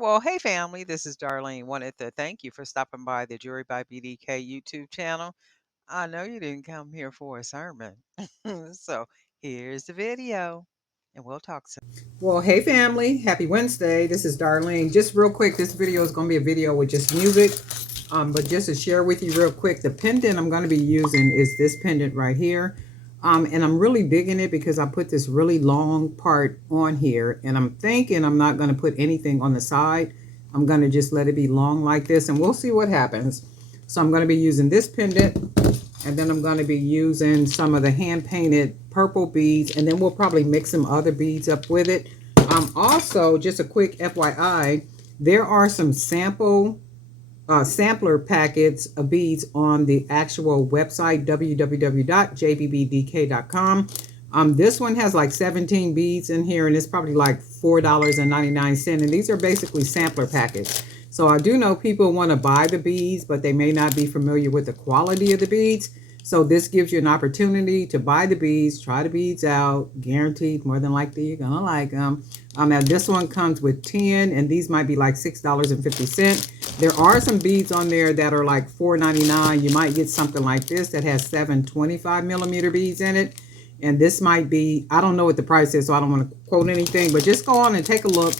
Well, hey family, this is Darlene. Wanted to thank you for stopping by the Jury by BDK YouTube channel. I know you didn't come here for a sermon. So here's the video, and we'll talk soon. Well, hey family, happy Wednesday. This is Darlene. Just real quick, this video is going to be a video with just music. But just to share with you real quick, the pendant I'm going to be using is this pendant right here. And I'm really digging it because I put this really long part on here. And I'm thinking I'm not going to put anything on the side. I'm going to just let it be long like this and we'll see what happens. So I'm going to be using this pendant. And then I'm going to be using some of the hand painted purple beads. And then we'll probably mix some other beads up with it. Also, just a quick FYI, there are some sampler packets of beads on the actual website, www.jbbdk.com. This one has like 17 beads in here, and it's probably like $4.99. And these are basically sampler packets. So I do know people want to buy the beads, but they may not be familiar with the quality of the beads. So this gives you an opportunity to buy the beads, try the beads out, guaranteed more than likely you're going to like them. Now this one comes with 10, and these might be like $6.50. There are some beads on there that are like $4.99. You might get something like this that has 725 millimeter beads in it. And this might be, I don't know what the price is, so I don't want to quote anything, but just go on and take a look.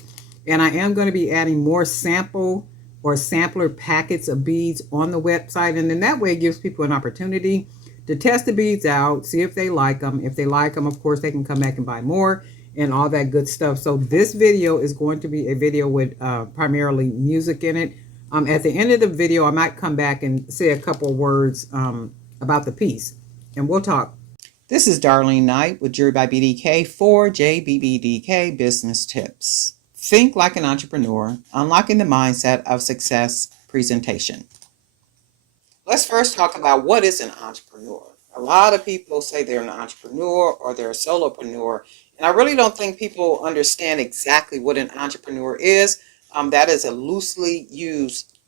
And I am going to be adding more sample or sampler packets of beads on the website. And then that way it gives people an opportunity to test the beads out, see if they like them. If they like them, of course, they can come back and buy more and all that good stuff. So this video is going to be a video with primarily music in it. At the end of the video, I might come back and say a couple words about the piece, and we'll talk. This is Darlene Knight with Jury by BDK for JBBDK Business Tips. Think like an entrepreneur, unlocking the mindset of success presentation. Let's first talk about what is an entrepreneur. A lot of people say they're an entrepreneur or they're a solopreneur, and I really don't think people understand exactly what an entrepreneur is. That is a loosely used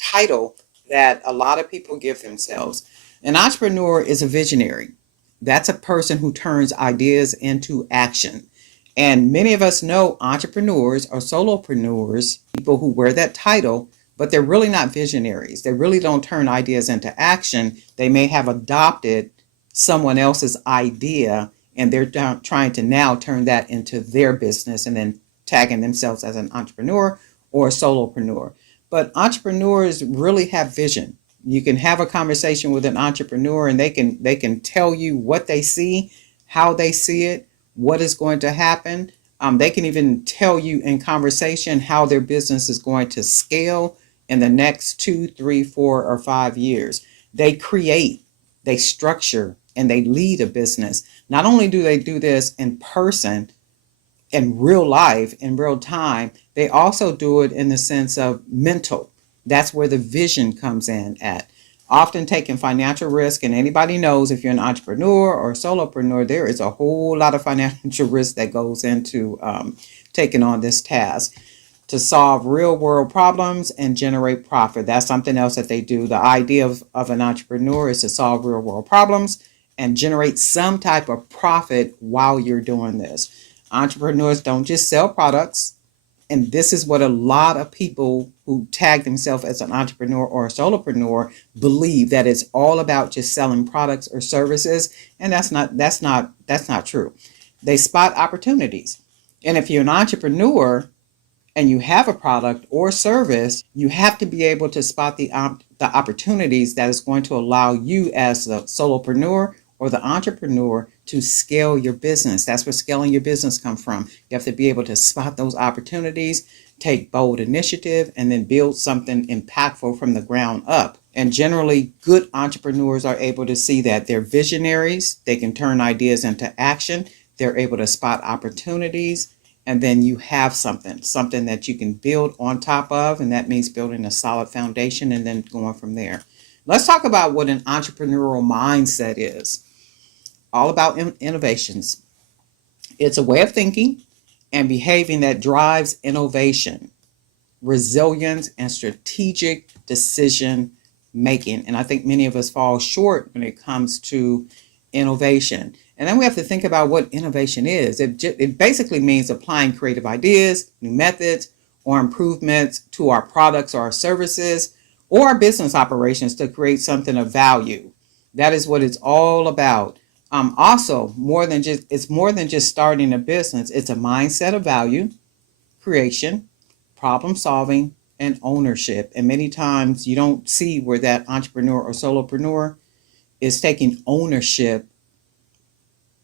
title that a lot of people give themselves. An entrepreneur is a visionary. That's a person who turns ideas into action. And many of us know entrepreneurs or solopreneurs, people who wear that title, but they're really not visionaries. They really don't turn ideas into action. They may have adopted someone else's idea and they're trying to now turn that into their business and then tagging themselves as an entrepreneur or a solopreneur. But entrepreneurs really have vision. You can have a conversation with an entrepreneur and they can tell you what they see, how they see it, what is going to happen. They can even tell you in conversation how their business is going to scale in the next 2, 3, 4, or 5 years. They create, they structure, and they lead a business. Not only do they do this in person, in real life, in real time, they also do it in the sense of mental. That's where the vision comes in at. Often taking financial risk, and anybody knows if you're an entrepreneur or a solopreneur, there is a whole lot of financial risk that goes into taking on this task to solve real world problems and generate profit. That's something else that they do. The idea of an entrepreneur is to solve real world problems and generate some type of profit while you're doing this. Entrepreneurs don't just sell products. And this is what a lot of people who tag themselves as an entrepreneur or a solopreneur believe, that it's all about just selling products or services. And that's not true. They spot opportunities. And if you're an entrepreneur and you have a product or service, you have to be able to spot the opportunities that is going to allow you as the solopreneur or the entrepreneur to scale your business. That's where scaling your business comes from. You have to be able to spot those opportunities, take bold initiative, and then build something impactful from the ground up. And generally, good entrepreneurs are able to see that. They're visionaries. They can turn ideas into action. They're able to spot opportunities. And then you have something that you can build on top of. And that means building a solid foundation and then going from there. Let's talk about what an entrepreneurial mindset is. All about innovations. It's a way of thinking and behaving that drives innovation, resilience, and strategic decision making. And I think many of us fall short when it comes to innovation. And then we have to think about what innovation is. It basically means applying creative ideas, new methods, or improvements to our products or our services or our business operations to create something of value. That is what it's all about. Also, more than just starting a business. It's a mindset of value creation, problem solving, and ownership. And many times you don't see where that entrepreneur or solopreneur is taking ownership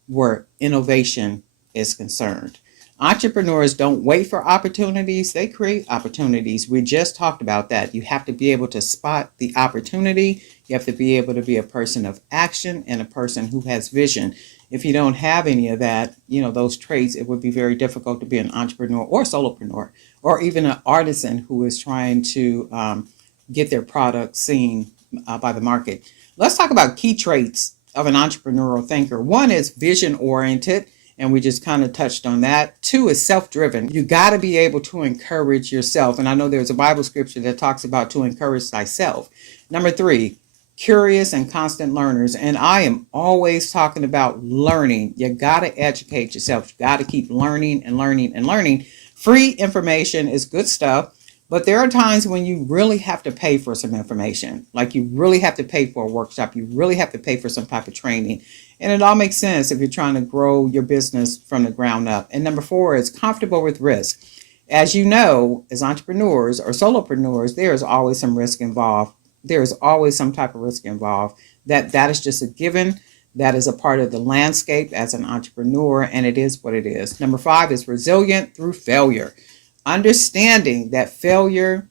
where innovation is concerned. Entrepreneurs don't wait for opportunities, they create opportunities. We just talked about that. You have to be able to spot the opportunity. You have to be able to be a person of action and a person who has vision. If you don't have any of that, those traits, it would be very difficult to be an entrepreneur or solopreneur or even an artisan who is trying to get their product seen by the market. Let's talk about key traits of an entrepreneurial thinker. One is vision oriented, and we just kind of touched on that. Two is self driven. You got to be able to encourage yourself. And I know there's a Bible scripture that talks about to encourage thyself. Number three, curious and constant learners. And I am always talking about learning. You got to educate yourself. You got to keep learning and learning and learning. Free information is good stuff. But there are times when you really have to pay for some information. Like you really have to pay for a workshop. You really have to pay for some type of training. And it all makes sense if you're trying to grow your business from the ground up. And number four is comfortable with risk. As you know, as entrepreneurs or solopreneurs, there is always some risk involved. There is always some type of risk involved. That is just a given. That is a part of the landscape as an entrepreneur, and it is what it is. Number five is resilient through failure. Understanding that failure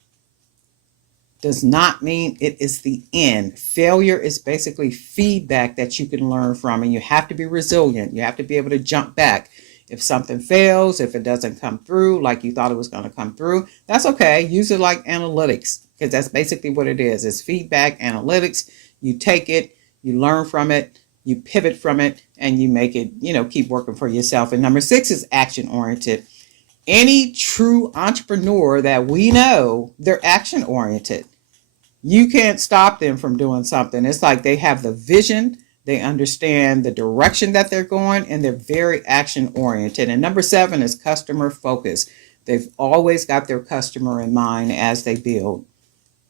does not mean it is the end. Failure is basically feedback that you can learn from, and you have to be resilient. You have to be able to jump back. If something fails, if it doesn't come through like you thought it was going to come through, that's okay. Use it like analytics, because that's basically what it is. It's feedback, analytics. You take it, you learn from it, you pivot from it, and you make it, keep working for yourself. And number six is action oriented. Any true entrepreneur that we know, they're action oriented. You can't stop them from doing something. It's like they have the vision, they understand the direction that they're going, and they're very action oriented. And number seven is customer focus. They've always got their customer in mind as they build.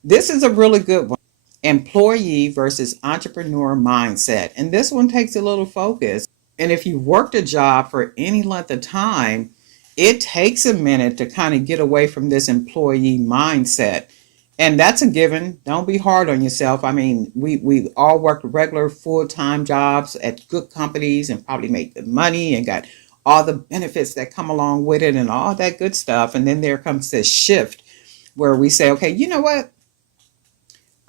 This is a really good one. Employee versus entrepreneur mindset. And this one takes a little focus. And if you worked a job for any length of time, it takes a minute to kind of get away from this employee mindset. And that's a given. Don't be hard on yourself. I mean, we all worked regular full-time jobs at good companies and probably made good money and got all the benefits that come along with it and all that good stuff. And then there comes this shift where we say, okay, you know what?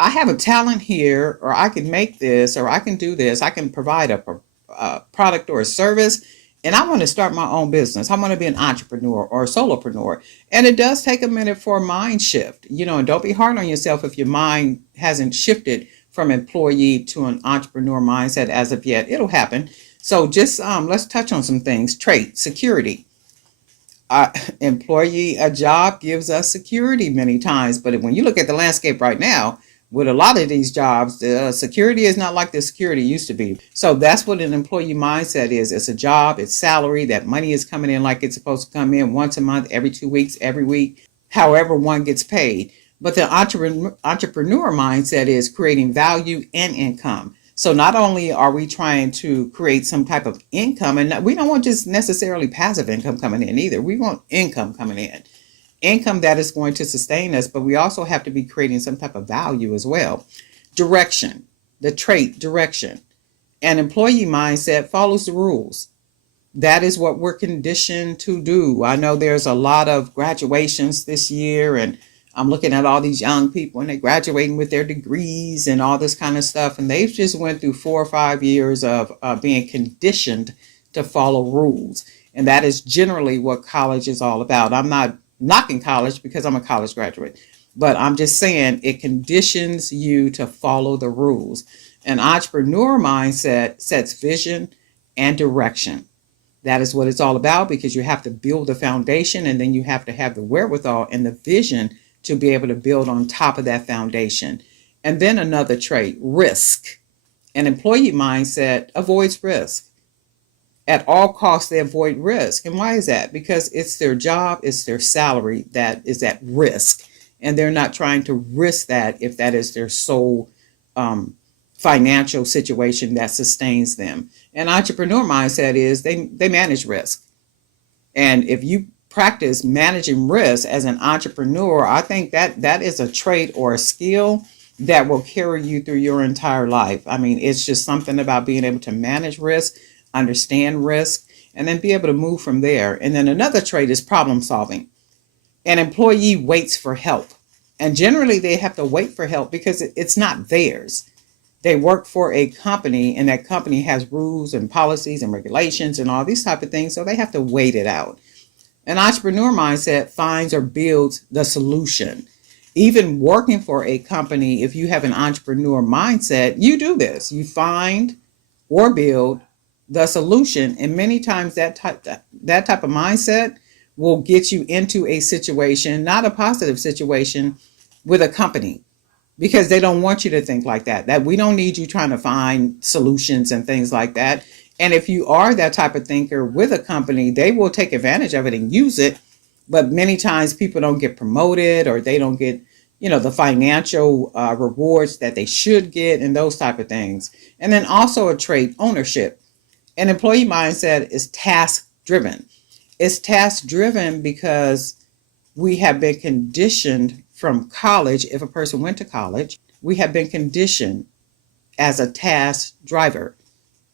I have a talent here, or I can make this, or I can do this. I can provide a product or a service. And I want to start my own business. I want to be an entrepreneur or a solopreneur. And it does take a minute for a mind shift, and don't be hard on yourself if your mind hasn't shifted from employee to an entrepreneur mindset as of yet. It'll happen. So just let's touch on some things. Trait, security. Employee, a job gives us security many times. But when you look at the landscape right now, with a lot of these jobs, security is not like the security used to be. So that's what an employee mindset is. It's a job, it's salary, that money is coming in like it's supposed to come in once a month, every 2 weeks, every week, however one gets paid. But the entrepreneur mindset is creating value and income. So not only are we trying to create some type of income, and we don't want just necessarily passive income coming in either. We want income coming in. Income that is going to sustain us, but we also have to be creating some type of value as well. Direction, the trait, direction. An employee mindset follows the rules. That is what we're conditioned to do. I know there's a lot of graduations this year, and I'm looking at all these young people and they're graduating with their degrees and all this kind of stuff. And they've just went through 4 or 5 years of being conditioned to follow rules. And that is generally what college is all about. I'm not knocking college because I'm a college graduate, but I'm just saying it conditions you to follow the rules. An entrepreneur mindset sets vision and direction. That is what it's all about, because you have to build the foundation, and then you have to have the wherewithal and the vision to be able to build on top of that foundation. And then another trait, risk. An employee mindset avoids risk. At all costs, they avoid risk. And why is that? Because it's their job, it's their salary that is at risk. And they're not trying to risk that if that is their sole um, financial situation that sustains them. An entrepreneur mindset is they manage risk. And if you practice managing risk as an entrepreneur, I think that is a trait or a skill that will carry you through your entire life. I mean, it's just something about being able to manage risk, understand risk, and then be able to move from there. And then another trait is problem solving. An employee waits for help. And generally, they have to wait for help because it's not theirs. They work for a company, and that company has rules and policies and regulations and all these type of things, so they have to wait it out. An entrepreneur mindset finds or builds the solution. Even working for a company, if you have an entrepreneur mindset, you do this. You find or build the solution, and many times that type of mindset will get you into a situation, not a positive situation, with a company, because they don't want you to think like that we don't need you trying to find solutions and things like that. And if you are that type of thinker with a company, they will take advantage of it and use it. But many times people don't get promoted, or they don't get the financial rewards that they should get, and those type of things. And then also a trait, ownership. An employee mindset is task driven. It's task driven because we have been conditioned from college. If a person went to college, we have been conditioned as a task driver.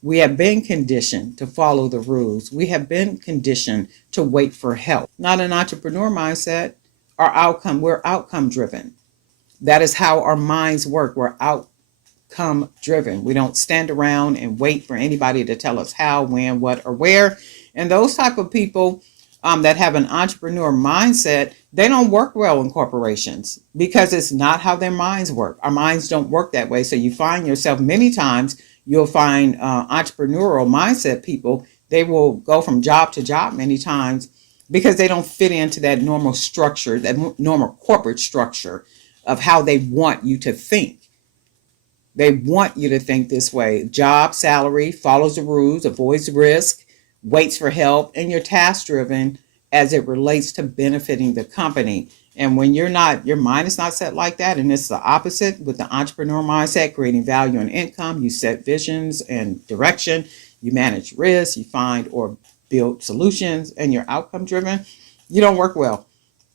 We have been conditioned to follow the rules. We have been conditioned to wait for help. Not an entrepreneur mindset. We're outcome driven. That is how our minds work. We're outcome driven. We don't stand around and wait for anybody to tell us how, when, what, or where. And those type of people that have an entrepreneur mindset, they don't work well in corporations because it's not how their minds work. Our minds don't work that way. So you find yourself many times, you'll find entrepreneurial mindset people, they will go from job to job many times because they don't fit into that normal structure, that normal corporate structure of how they want you to think. They want you to think this way. Job, salary, follows the rules, avoids risk, waits for help, and you're task driven as it relates to benefiting the company. And when your mind is not set like that, and it's the opposite with the entrepreneur mindset, creating value and income, you set visions and direction, you manage risk, you find or build solutions, and you're outcome driven, you don't work well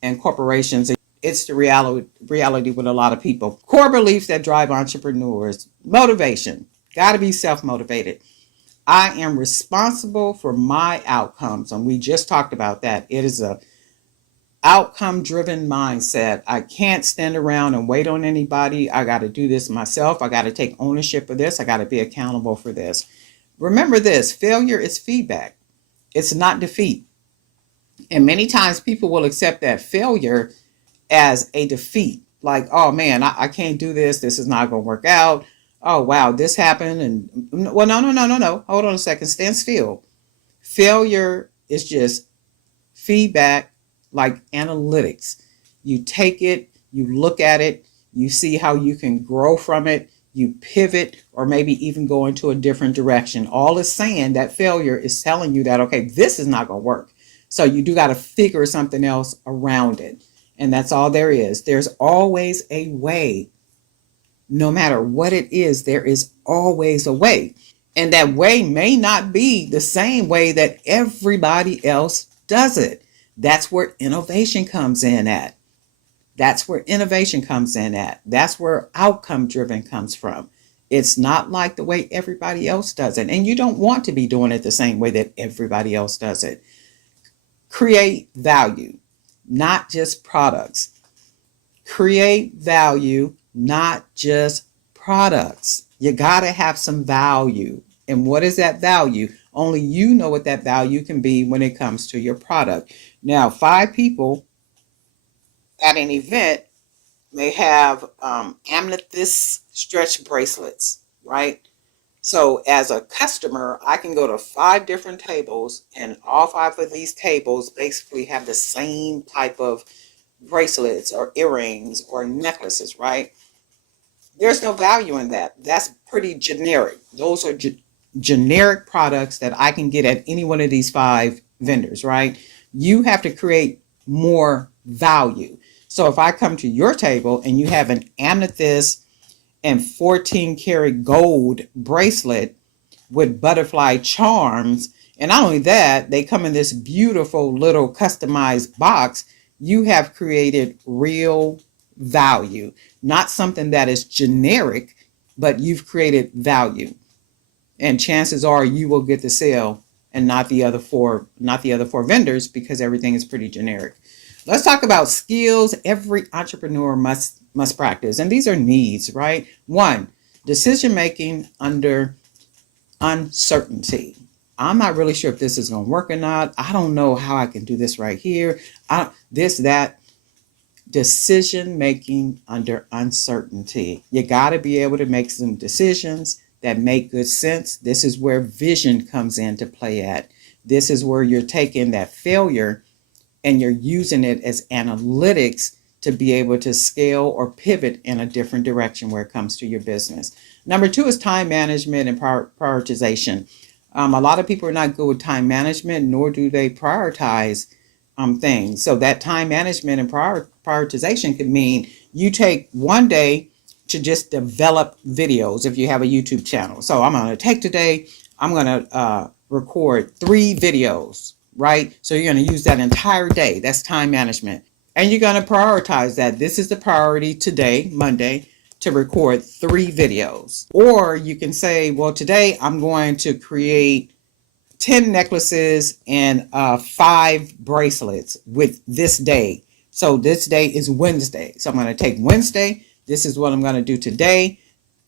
in corporations. It's the reality with a lot of people. Core beliefs that drive entrepreneurs. Motivation. Got to be self-motivated. I am responsible for my outcomes. And we just talked about that. It is a outcome driven mindset. I can't stand around and wait on anybody. I got to do this myself. I got to take ownership of this. I got to be accountable for this. Remember this, failure is feedback. It's not defeat. And many times people will accept that failure as a defeat. Like, oh man, I can't do this. This is not going to work out. Oh wow, this happened. And well, no. Hold on a second. Stand still. Failure is just feedback, like analytics. You take it, you look at it, you see how you can grow from it, you pivot, or maybe even go into a different direction. All is saying that failure is telling you that, okay, this is not going to work. So you do got to figure something else around it. And that's all there is. There's always a way. No matter what it is, there is always a way. And that way may not be the same way that everybody else does it. That's where innovation comes in at. That's where innovation comes in at. That's where outcome driven comes from. It's not like the way everybody else does it. And you don't want to be doing it the same way that everybody else does it. Create value, not just products. Create value, not just products. You got to have some value. And what is that value? Only you know what that value can be when it comes to your product. Now, 5 people at an event may have amethyst stretch bracelets, right? So as a customer, I can go to 5 different tables, and all 5 of these tables basically have the same type of bracelets or earrings or necklaces, right? There's no value in that. That's pretty generic. Those are generic products that I can get at any one of these 5 vendors, right? You have to create more value. So if I come to your table and you have an amethyst and 14 karat gold bracelet with butterfly charms, and not only that, they come in this beautiful little customized box, you have created real value, not something that is generic, but you've created value. And chances are you will get the sale and not the other four vendors, because everything is pretty generic. Let's talk about skills every entrepreneur must practice. And these are needs, right? One, decision making under uncertainty. I'm not really sure if this is going to work or not. I don't know how I can do this right here. This, that. Decision making under uncertainty. You got to be able to make some decisions that make good sense. This is where vision comes into play at. This is where you're taking that failure and you're using it as analytics to be able to scale or pivot in a different direction where it comes to your business. Number 2 is time management and prioritization. A lot of people are not good with time management, nor do they prioritize things. So that time management and prioritization could mean you take one day to just develop videos if you have a YouTube channel. So I'm going to take today, I'm going to record 3 videos, right? So you're going to use that entire day. That's time management. And you're going to prioritize that. This is the priority today, Monday, to record 3 videos. Or you can say, well, today I'm going to create 10 necklaces and 5 bracelets with this day. So this day is Wednesday. So I'm going to take Wednesday. This is what I'm going to do today.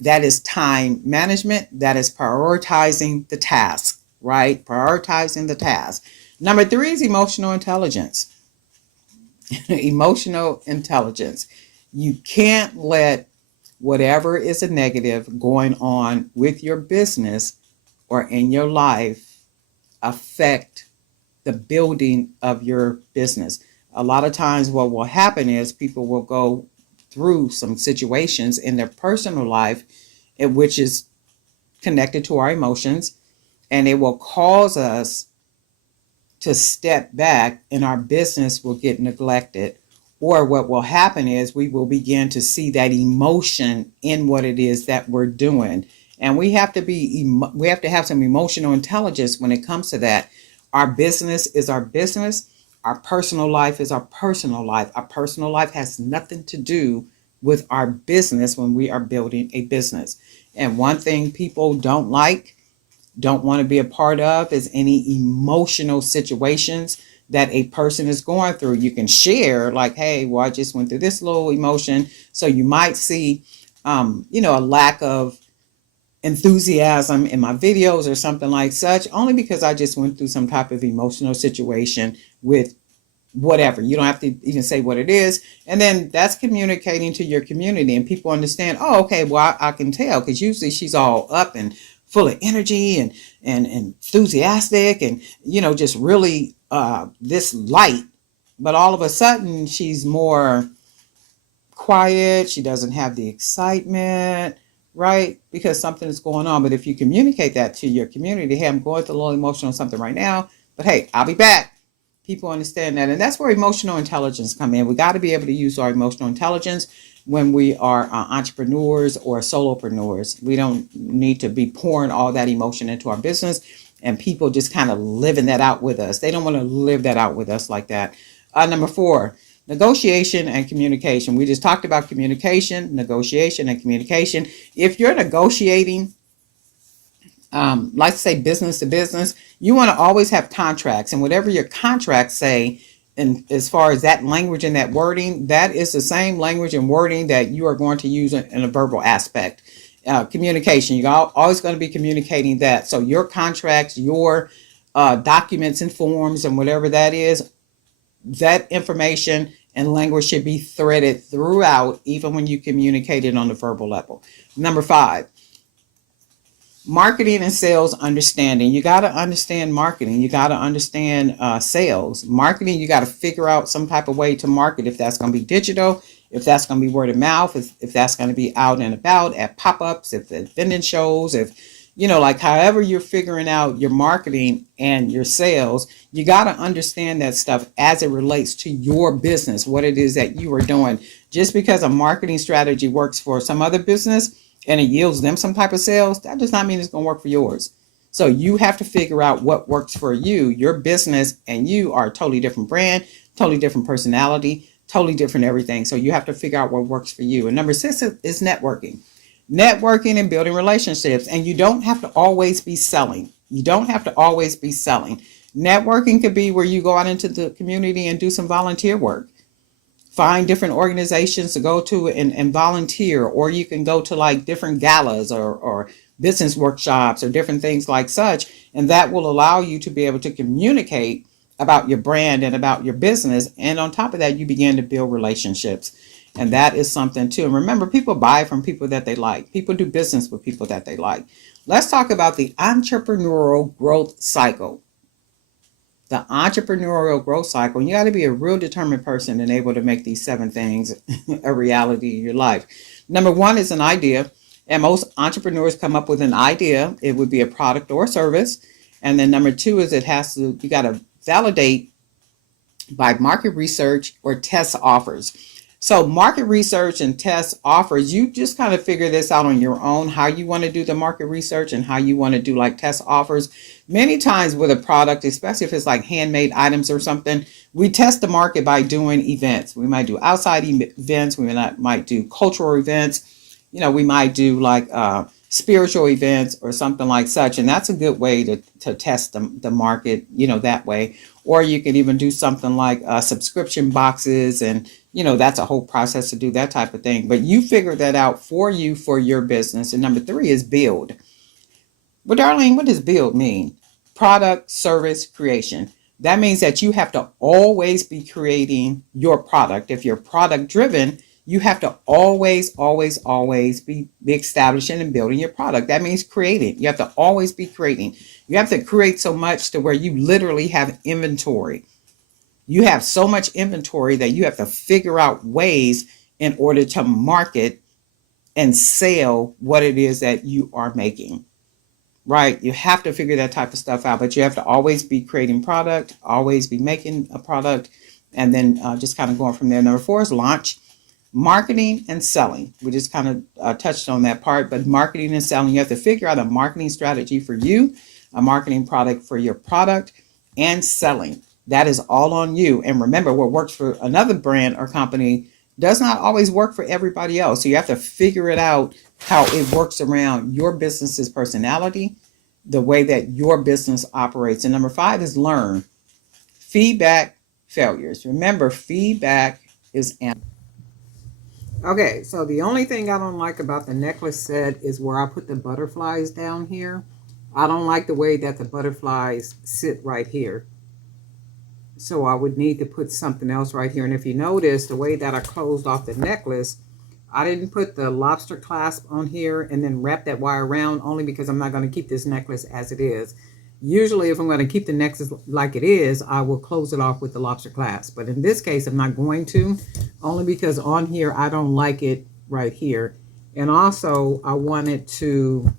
That is time management. That is prioritizing the task, right? Prioritizing the task. Number 3 is emotional intelligence. Emotional intelligence. You can't let whatever is a negative going on with your business or in your life affect the building of your business. A lot of times what will happen is people will go through some situations in their personal life, which is connected to our emotions, and it will cause us to step back and our business will get neglected. Or what will happen is we will begin to see that emotion in what it is that we're doing. And we have to have some emotional intelligence when it comes to that. Our business is our business. Our personal life is our personal life. Our personal life has nothing to do with our business when we are building a business. And one thing people don't want to be a part of is any emotional situations that a person is going through. You can share like, hey, well, I just went through this little emotion. So you might see, a lack of enthusiasm in my videos or something like such, only because I just went through some type of emotional situation with whatever. You don't have to even say what it is. And then that's communicating to your community and people understand, oh, okay, well, I can tell, because usually she's all up and full of energy and enthusiastic and, just really this light. But all of a sudden she's more quiet. She doesn't have the excitement, right? Because something is going on. But if you communicate that to your community, hey, I'm going through a little emotional something right now, but hey, I'll be back. People understand that. And that's where emotional intelligence come in. We got to be able to use our emotional intelligence when we are entrepreneurs or solopreneurs. We don't need to be pouring all that emotion into our business and people just kind of living that out with us. They don't want to live that out with us like that. Number 4, negotiation and communication. We just talked about communication, negotiation, and communication. If you're negotiating, like say business to business, you want to always have contracts, and whatever your contracts say, and as far as that language and that wording, that is the same language and wording that you are going to use in a verbal aspect. Communication, you're always going to be communicating that. So your contracts, your documents and forms and whatever that is, that information and language should be threaded throughout, even when you communicate it on the verbal level. Number 5, marketing and sales understanding. You got to understand marketing. You got to understand sales. Marketing, you got to figure out some type of way to market, if that's going to be digital, if that's going to be word of mouth, if that's going to be out and about at pop-ups, if at vending shows, if Like however you're figuring out your marketing and your sales, you got to understand that stuff as it relates to your business, what it is that you are doing. Just because a marketing strategy works for some other business and it yields them some type of sales, that does not mean it's going to work for yours. So you have to figure out what works for you. Your business and you are a totally different brand, totally different personality, totally different everything. So you have to figure out what works for you. And number six is networking and building relationships. And you don't have to always be selling. You don't have to always be selling. Networking could be where you go out into the community and do some volunteer work. Find different organizations to go to and volunteer, or you can go to like different galas or business workshops or different things like such. And that will allow you to be able to communicate about your brand and about your business. And on top of that, you begin to build relationships. And that is something too. And remember, people buy from people that they like. People do business with people that they like. Let's talk about the entrepreneurial growth cycle. The entrepreneurial growth cycle. You got to be a real determined person and able to make these seven things a reality in your life. Number one is an idea. And most entrepreneurs come up with an idea. It would be a product or a service. And then number two is you got to validate by market research or test offers. So market research and test offers, you just kind of figure this out on your own, how you want to do the market research and how you want to do like test offers. Many times with a product, especially if it's like handmade items or something, we test the market by doing events. We might do outside events. We might do cultural events. We might do like spiritual events or something like such. And that's a good way to test the market, that way. Or you can even do something like subscription boxes. And, that's a whole process to do that type of thing. But you figure that out for you, for your business. And number three is build. Well, Darlene, what does build mean? Product, service, creation. That means that you have to always be creating your product. If you're product driven, you have to always, always, always be establishing and building your product. That means creating. You have to always be creating. You have to create so much to where you literally have inventory. You have so much inventory that you have to figure out ways in order to market and sell what it is that you are making. Right? You have to figure that type of stuff out, but you have to always be creating product, always be making a product, and then just kind of going from there. Number four is launch. Marketing and selling. We just kind of touched on that part, but marketing and selling, you have to figure out a marketing strategy for you, a marketing product for your product, and selling. That is all on you. And remember, what works for another brand or company does not always work for everybody else. So you have to figure it out how it works around your business's personality, the way that your business operates. And number five is learn. Feedback, failures. Remember, feedback is okay, so the only thing I don't like about the necklace set is where I put the butterflies down here. I don't like the way that the butterflies sit right here. So I would need to put something else right here. And if you notice, the way that I closed off the necklace, I didn't put the lobster clasp on here and then wrap that wire around, only because I'm not going to keep this necklace as it is. Usually if I'm going to keep the necklace like it is, I will close it off with the lobster clasp. But in this case, I'm not going to, only because on here, I don't like it right here. And also I wanted to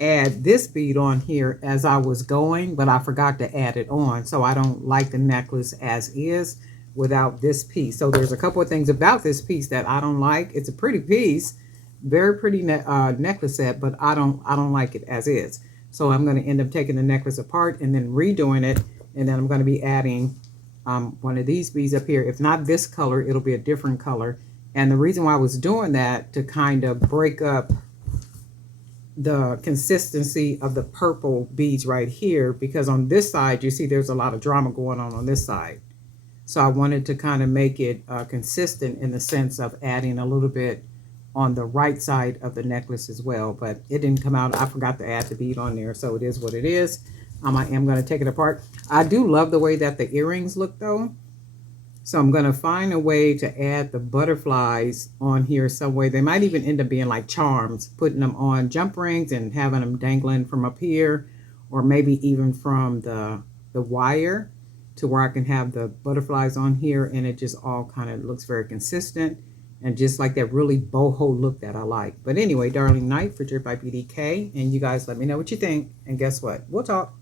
add this bead on here as I was going, but I forgot to add it on. So I don't like the necklace as is without this piece. So there's a couple of things about this piece that I don't like. It's a pretty piece, very pretty necklace set, but I don't like it as is. So I'm going to end up taking the necklace apart and then redoing it, and then I'm going to be adding one of these beads up here. If not this color, it'll be a different color. And the reason why I was doing that, to kind of break up the consistency of the purple beads right here, because on this side you see there's a lot of drama going on this side. So I wanted to kind of make it consistent in the sense of adding a little bit on the right side of the necklace as well, but it didn't come out. I forgot to add the bead on there, so it is what it is. I am going to take it apart. I do love the way that the earrings look though. So I'm going to find a way to add the butterflies on here some way. They might even end up being like charms, putting them on jump rings and having them dangling from up here, or maybe even from the wire, to where I can have the butterflies on here and it just all kind of looks very consistent. and just like that really boho look that I like. But anyway, darling, night for Drip by BDK, and you guys let me know what you think. And guess what? We'll talk.